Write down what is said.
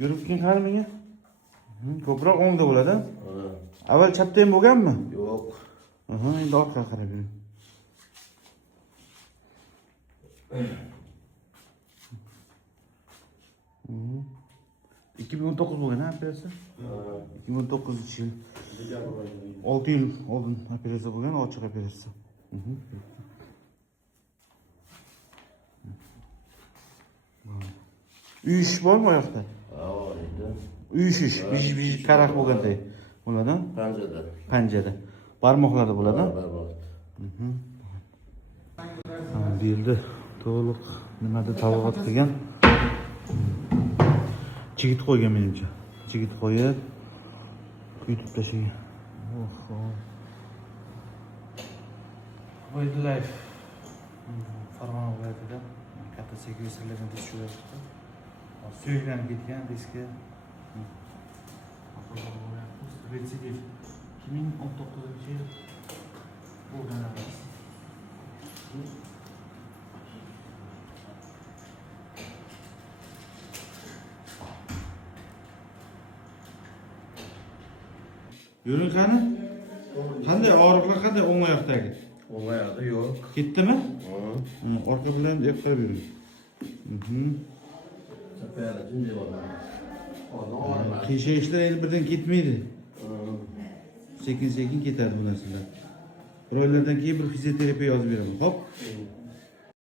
Yurib keyin qani menga. Ko'proq o'ngda bo'ladi. Avval chapda ham bo'lganmi? Yo'q. Endi orqaga qarab yuring. Hmm. 2019 bo'lgan operatsiya? 2019 yil. 6 yil oldin operatsiya bo'lgan, ochiq operatsiya. Uyush bormi oyoqda? Bor edi. Uyushish, bish qaraq bo'lganday bo'ladi. Panjada. Panjada. Barmoqlarda bo'ladi. Barmoq. Bu yerda to'liq nimada talg'at qilgan. Chigit qo'ygan menimcha. Chigit qo'yib, kuyitib tashlagan. Wildlife Farg'ona viloyatida katta sekvestrlardan tekshirish chiqdi. Suyaklanib ketgan diskga. Retsidiv 2019-yil bo'lgan emas. Yuring qani? Qanday og'riqlar qanday o'ng oyoqdagi? O'ng oyoqda yo'q. Ketdimi? Orqa bilan eqtirib yuring. Sapayada jimjit bo'ladi. Qiyshayishlar endi birdan ketmaydi. Sekin-sekin ketadi bu narsalar. Bir oylardan keyin bir fizioterapiya yozib beraman. Hop.